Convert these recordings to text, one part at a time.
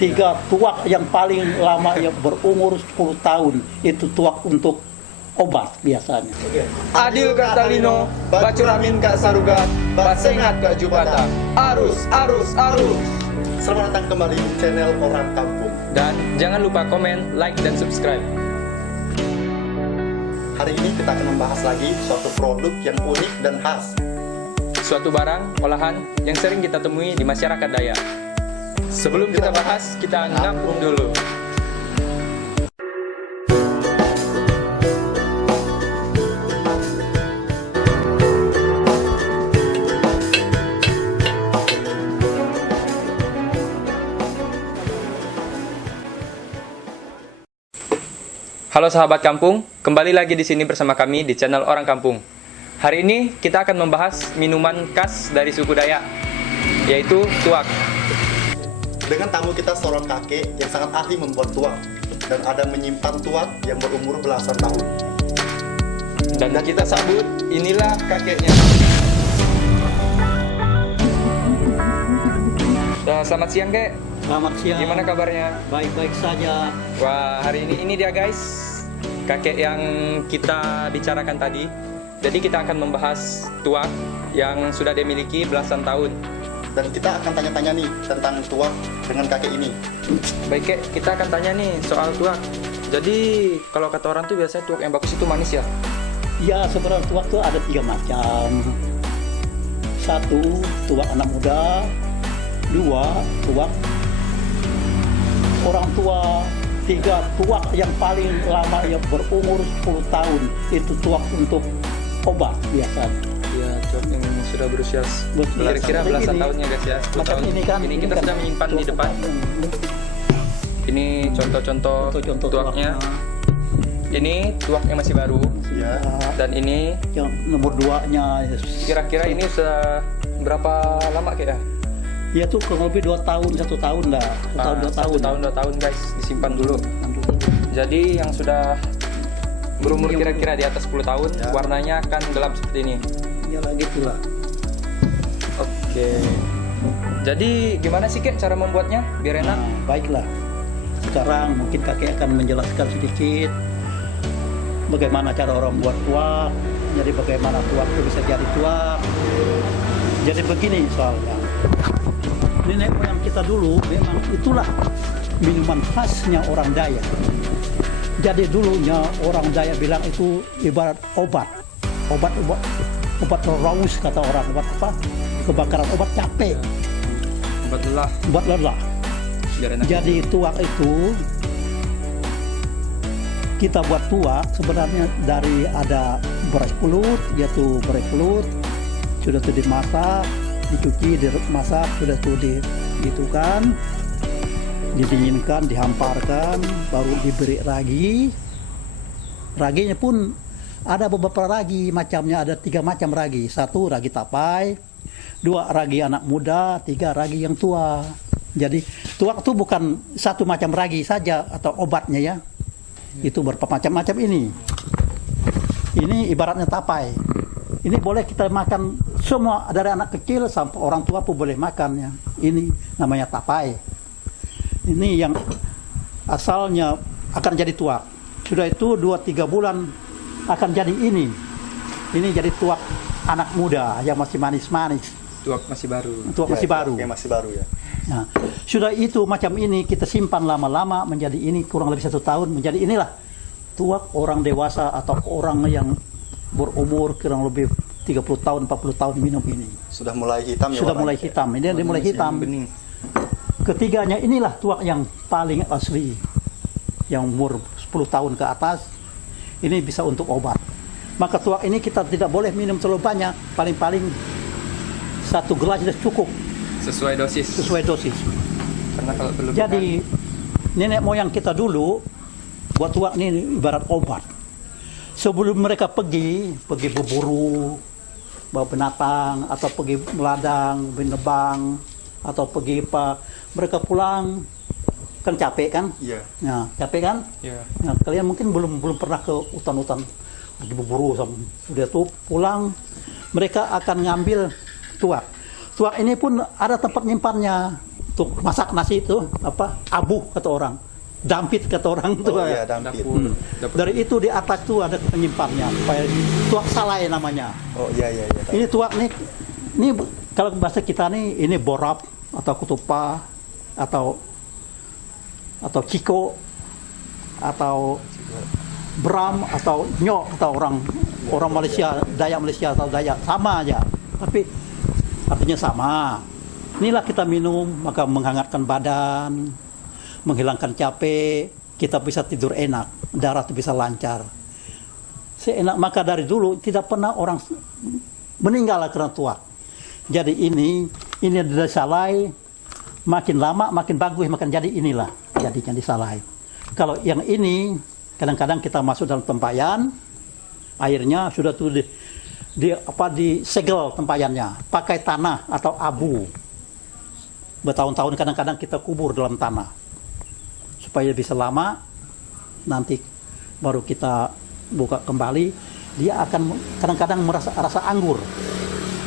Tiga tuak yang paling lama yang berumur 10 tahun itu tuak untuk obat biasanya. Adil kata Lino, bacuramin kak Sarugat, basengat kak Jubata. Arus, arus, arus. Selamat datang kembali di channel Orang Kampung. Dan jangan lupa komen, like, dan subscribe. Hari ini kita akan membahas lagi suatu produk yang unik dan khas. Suatu barang, olahan yang sering kita temui di masyarakat Dayak. Sebelum kita bahas, kita ngapung dulu. Halo sahabat kampung, kembali lagi di sini bersama kami di channel Orang Kampung. Hari ini kita akan membahas minuman khas dari suku Dayak, yaitu tuak. Dengan tamu kita seorang kakek yang sangat ahli membuat tuak dan ada menyimpan tuak yang berumur belasan tahun. Dan kita sambut, inilah kakeknya. Selamat siang, Kek. Selamat siang. Gimana kabarnya? Baik-baik saja. Wah, hari ini dia guys, kakek yang kita bicarakan tadi. Jadi kita akan membahas tuak yang sudah dimiliki belasan tahun. Dan kita akan tanya-tanya nih tentang tuak dengan kakek ini. Baik, Kek, kita akan tanya nih soal tuak. Jadi kalau kata orang tuh biasanya tuak yang bagus itu manis ya? Ya, sebenarnya tuak itu ada 3 macam. 1, tuak anak muda. 2, tuak orang tua. 3, tuak yang paling lama yang berumur 10 tahun itu tuak untuk obat biasanya. Iya, tuak yang sudah berusia kira-kira belasan tahunnya guys ya, 10 tahun. Ini kita sudah menyimpan di depan. Ini contoh-contoh tuaknya. Ini tuak yang masih baru. Ya. Dan ini Yang nomor 2-nya kira-kira ini sudah berapa lama kayaknya? ya tuh kurang lebih 2 tahun, 1 tahun dah. 1 tahun, 2 tahun. 2 tahun guys, disimpan dulu. Jadi yang sudah berumur kira-kira di atas 10 tahun, Ya. warnanya akan gelap seperti ini. Ya lah gitulah. Oke. Jadi gimana sih Kek cara membuatnya biar enak? Nah, baiklah. Sekarang mungkin kakek akan menjelaskan sedikit bagaimana cara orang buat tuak. Jadi bagaimana tuak itu bisa jadi tuak. Jadi begini soalnya. Nenek moyang kita dulu memang itulah minuman khasnya orang Dayak. Jadi dulunya orang Dayak bilang itu ibarat obat raus kata orang, obat apa? Kebakaran, obat capek, Buat lelah, obat lelah. biar enak. Jadi tuak itu kita buat tuak sebenarnya dari ada beras pulut, yaitu beras pulut sudah tuh dimasak, dicuci, dimasak, sudah tuh gitu kan, didinginkan, dihamparkan, baru diberi ragi. Raginya pun ada beberapa ragi macamnya, ada 3 macam ragi. 1 ragi tapai, 2 ragi anak muda, 3 ragi yang tua. Jadi tuak itu bukan 1 macam ragi saja atau obatnya ya. Itu bermacam-macam ini. Ini ibaratnya tapai. Ini boleh kita makan semua dari anak kecil sampai orang tua pun boleh makan ya. Ini namanya tapai. Ini yang asalnya akan jadi tuak. Sudah itu 2-3 bulan akan jadi ini. Ini jadi tuak anak muda yang masih manis-manis. Tuak masih baru. Tuak masih baru. Yang masih baru ya. Nah, sudah itu macam ini kita simpan lama-lama menjadi ini kurang lebih 1 tahun menjadi inilah tuak orang dewasa atau orang yang berumur kurang lebih 30 tahun 40 tahun minum ini. Sudah mulai hitam ya. Sudah mulai warnanya. hitam. Ini dia mulai hitam. Bening. Ketiganya inilah tuak yang paling asli. Yang umur 10 tahun ke atas ini bisa untuk obat. Maka tuak ini kita tidak boleh minum terlalu banyak, paling-paling 1 gelas sudah cukup Sesuai dosis. sesuai dosis. Karena kalau terlalu Jadi nenek moyang kita dulu buat tuak ini ibarat obat. Sebelum mereka pergi berburu, bawa binatang atau pergi meladang, menebang atau pergi apa, mereka pulang kan capek kan? Iya. Nah, capek kan? ya. Nah, kalian mungkin belum pernah ke hutan-hutan pergi berburu sama. Sudah tuh pulang mereka akan ngambil tuak. Tuak ini pun ada tempat nyimpannya. untuk masak nasi itu apa abu kata orang, dampit kata orang tuh. Oh iya, dampit. Dapur. Dari itu di atas tuh ada penyimpannya supaya tuak salai namanya. Oh iya iya iya. Ini tuak nih, ini kalau bahasa kita nih ini borap atau kutupa atau ciko atau bram atau nyok atau orang Malaysia, Dayak Malaysia atau Dayak sama aja, tapi artinya sama. Inilah kita minum maka menghangatkan badan, menghilangkan capek, kita bisa tidur enak, darah itu bisa lancar. Seenak maka dari dulu tidak pernah orang meninggal karena tuak. Jadi ini disalai, makin lama makin bagus, makin jadi inilah jadinya disalai. Kalau yang ini kadang-kadang kita masuk dalam tempayan, airnya sudah tuh disegel tempayannya, pakai tanah atau abu. Bertahun-tahun kadang-kadang kita kubur dalam tanah supaya bisa lama, nanti baru kita buka kembali, dia akan kadang-kadang rasa anggur,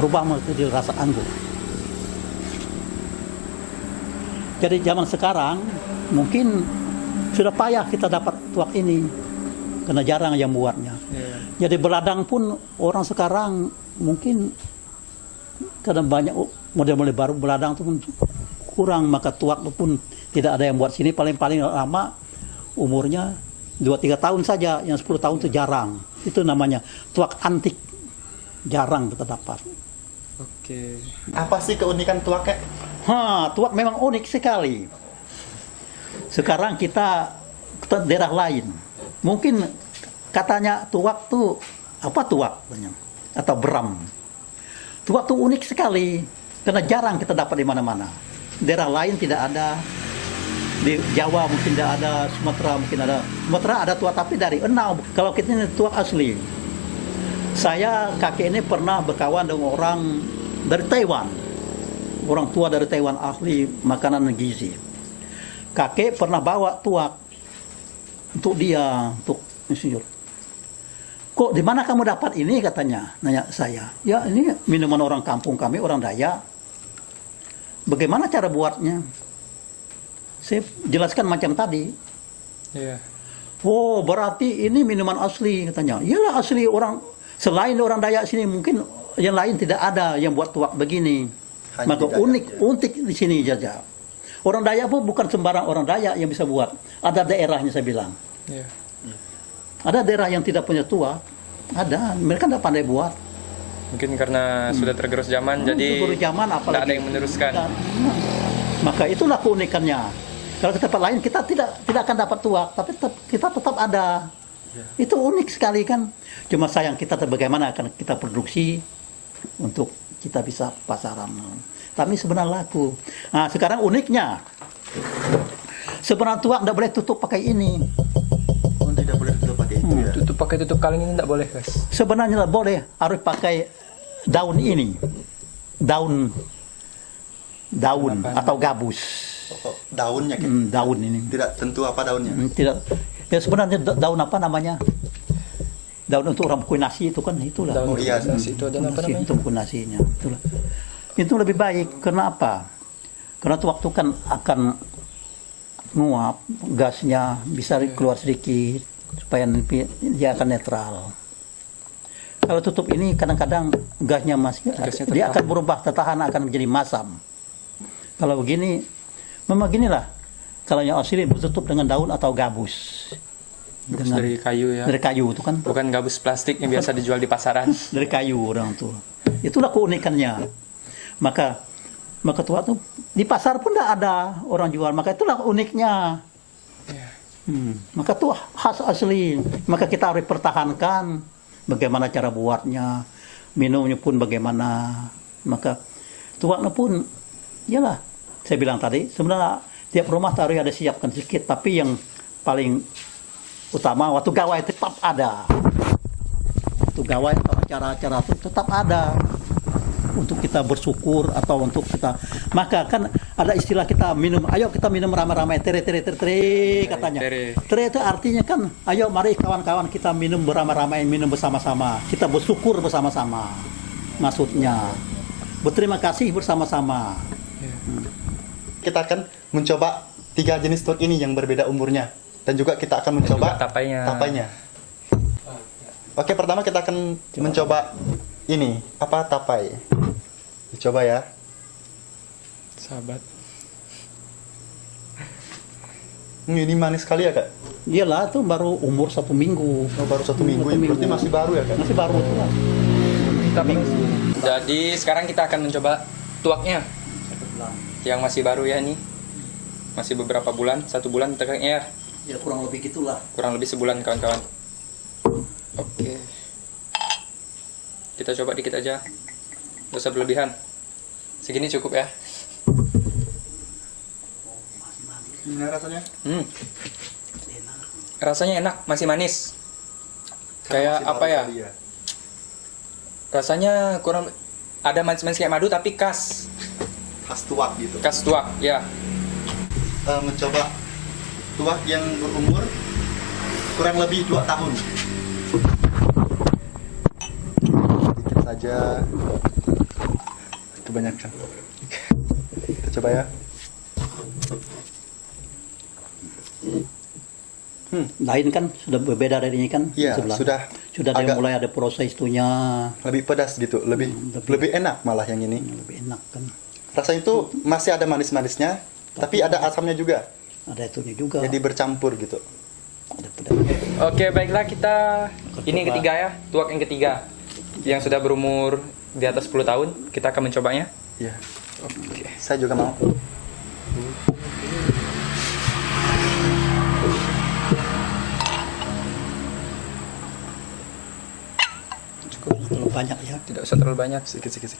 berubah menjadi rasa anggur. Jadi zaman sekarang mungkin sudah payah kita dapat tuak ini karena jarang yang buatnya. Jadi beladang pun orang sekarang mungkin karena banyak model-model baru beladang itu pun kurang, maka tuak pun tidak ada yang buat sini. Paling-paling lama umurnya 2-3 tahun saja, yang 10 tahun itu jarang. Itu namanya tuak antik, jarang kita dapat. Oke. Apa sih keunikan tuaknya? Tuak memang unik sekali. Sekarang kita ke daerah lain, mungkin katanya tuak tuh apa tuak atau beram. Tuak tuh unik sekali karena jarang kita dapat di mana-mana. Daerah lain tidak ada, di Jawa mungkin tidak ada, Sumatera mungkin ada. Sumatera ada tuak tapi dari Enau. Kalau kita ini tuak asli. Saya kakek ini pernah berkawan dengan orang dari Taiwan. Orang tua dari Taiwan ahli makanan gizi. Kakek pernah bawa tuak untuk dia, untuk insinyur. Kok di mana kamu dapat ini katanya, nanya saya. Ya ini minuman orang kampung kami, orang Dayak. Bagaimana cara buatnya? Saya jelaskan macam tadi. Iya. Oh berarti ini minuman asli katanya. Iyalah asli, orang selain orang Dayak sini mungkin yang lain tidak ada yang buat tuak begini. Hanya Maka di Dayak, unik di sini saja. Orang Dayak pun bukan sembarang orang Dayak yang bisa buat. Ada daerahnya saya bilang. Iya. Ada daerah yang tidak punya tuak. Ada, mereka tidak pandai buat. Mungkin karena sudah tergerus zaman, jadi Tergerus zaman, tidak apalagi ada yang meneruskan. Maka itulah keunikannya. Kalau ke tempat lain kita tidak akan dapat tuak, tapi kita tetap ada. Itu unik sekali kan. Cuma sayang kita bagaimana akan kita produksi untuk kita bisa pasaran. Tapi sebenarnya laku. Nah sekarang uniknya, sebenarnya tuak tidak boleh tutup pakai ini. Oh, tidak boleh tutup pakai itu ya. Tutup pakai tutup kaleng ini tidak boleh, guys. Sebenarnya tidak boleh, harus pakai daun ini, daun atau gabus. Oh, daunnya kan? Daun ini. Tidak tentu apa daunnya. Tidak. Ya sebenarnya daun apa namanya? Daun untuk orang kue nasi itu kan itulah. Daun Oh, iya. nasi itu ada apa Nasi, namanya? untuk kue nasinya. Itulah. Itu lebih baik. Kenapa? Karena itu waktu kan akan nguap, gasnya bisa keluar sedikit supaya nanti dia akan netral. Kalau tutup ini kadang-kadang gasnya masih dia akan berubah, tertahan, akan menjadi masam. Kalau begini, memang ginilah. Kalau yang asli bertutup dengan daun atau gabus. Gabus dari kayu ya. Dari kayu itu kan. Bukan gabus plastik yang biasa dijual di pasaran. Dari kayu orang tuh. Itulah keunikannya. Maka tua tuh di pasar pun tidak ada orang jual. Maka itulah uniknya. Maka itu khas asli. Maka kita harus pertahankan bagaimana cara buatnya, minumnya pun bagaimana. Maka tuaknya pun, iyalah. Saya bilang tadi, sebenarnya tiap rumah harus ada siapkan sedikit. Tapi yang paling utama waktu gawai tetap ada. Waktu gawai atau acara-acara itu tetap ada. Untuk kita bersyukur atau untuk kita, maka kan ada istilah kita minum, ayo kita minum ramai-ramai, tere katanya. Tere itu artinya kan, ayo mari kawan-kawan kita minum beramai-ramai, minum bersama-sama, kita bersyukur bersama-sama, maksudnya berterima kasih bersama-sama. kita akan mencoba 3 jenis tuak ini yang berbeda umurnya. Dan juga kita akan mencoba tapainya. Oke, pertama kita akan mencoba ini, apa tapai. Dicoba ya. Sahabat. Ini manis sekali ya, Kak? Iyalah, tuh baru umur 1 minggu. Oh, baru 1 minggu ya? Berarti masih baru ya, Kak? Masih baru tuh lah. Jadi sekarang kita akan mencoba tuaknya yang masih baru ya ini. Masih beberapa bulan, 1 bulan tegaknya ya. Ya kurang lebih gitulah. Kurang lebih sebulan kawan-kawan. Oke. Kita coba dikit aja. Gak usah berlebihan. Segini cukup ya. Gimana rasanya? Rasanya enak, masih manis. Kayak Masih apa baru ya? kali Rasanya kurang ada manis-manis kayak madu tapi khas Khas tuak gitu. tuak ya. Mencoba tuak yang berumur kurang lebih 2 tahun. Sedikit saja. Kebanyakan. Kita coba ya. Lain kan sudah berbeda dari ini kan. Iya, sebelah. Sudah ada agak mulai ada proses itunya. lebih pedas gitu, lebih enak malah yang ini. Lebih enak kan. Rasanya itu masih ada manis-manisnya, tapi ada asamnya juga. Ada itunya juga. Jadi bercampur gitu. Ada pedas. Oke, baiklah kita ini yang ketiga ya, tuak yang ketiga yang sudah berumur di atas 10 tahun. Kita akan mencobanya. Iya. Saya juga mau. Terlalu banyak ya. Tidak usah terlalu banyak. Sedikit.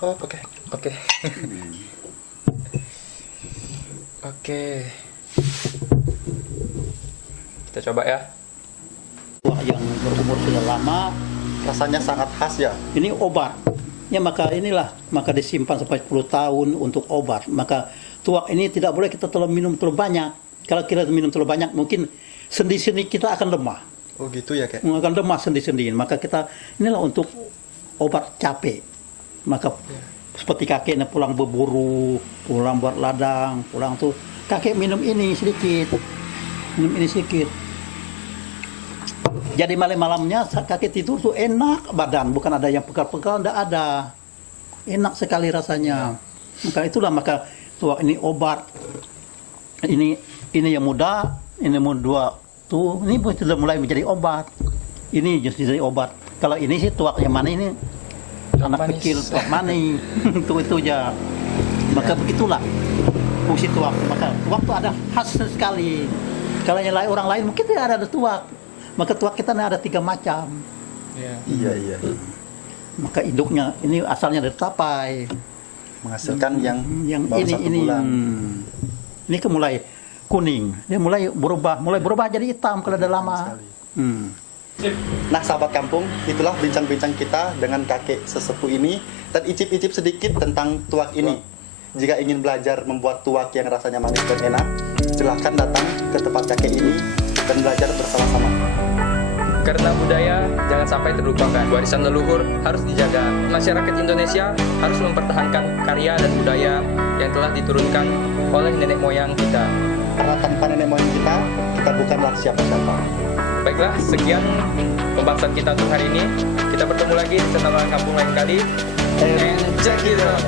Oh, oke. Oke. Oke. Kita coba ya. Tuak yang berumur sudah lama, Rasanya sangat khas ya. ini obat. Ya maka disimpan sampai 10 tahun untuk obat. Maka tuak ini tidak boleh kita minum terlalu banyak. Kalau kita minum terlalu banyak, mungkin sendi-sendi kita akan lemah. Oh gitu ya, Kak. Akan lemah sendi-sendi. Maka inilah untuk obat capek. Maka seperti kakeknya pulang berburu, pulang buat ladang, pulang tuh kakek minum ini sedikit. Jadi malam-malamnya saat kakek tidur tuh enak badan, bukan ada yang pegal-pegal, enggak ada. Enak sekali rasanya. Maka tuak ini obat. Ini yang muda, ini muda tuh, ini sudah mulai menjadi obat. Ini justru jadi obat. Kalau ini sih tuak yang mana ini? Anak manis. kecil tuak manis. itu aja. Maka begitulah fungsi tuak. Maka tuak itu ada khas sekali. Kalau yang lain, orang lain mungkin tidak ada tuak. Maka tuak kita ada 3 macam. Iya. Maka induknya ini asalnya dari tapai. Menghasilkan yang baru ini 1 bulan. Ini kan mulai kuning. Dia mulai berubah jadi hitam kalau udah lama. Nah, sahabat kampung, itulah bincang-bincang kita dengan kakek sesepuh ini dan icip-icip sedikit tentang tuak ini. Jika ingin belajar membuat tuak yang rasanya manis dan enak, silahkan datang ke tempat kakek ini dan belajar bersama-sama. Karena budaya jangan sampai terlupakan. Warisan leluhur harus dijaga. Masyarakat Indonesia harus mempertahankan karya dan budaya yang telah diturunkan oleh nenek moyang kita. Karena tanpa nenek moyang kita bukanlah siapa-siapa. Baiklah, sekian pembahasan kita untuk hari ini. Kita bertemu lagi di Senama Kampung lain kali. And check it out.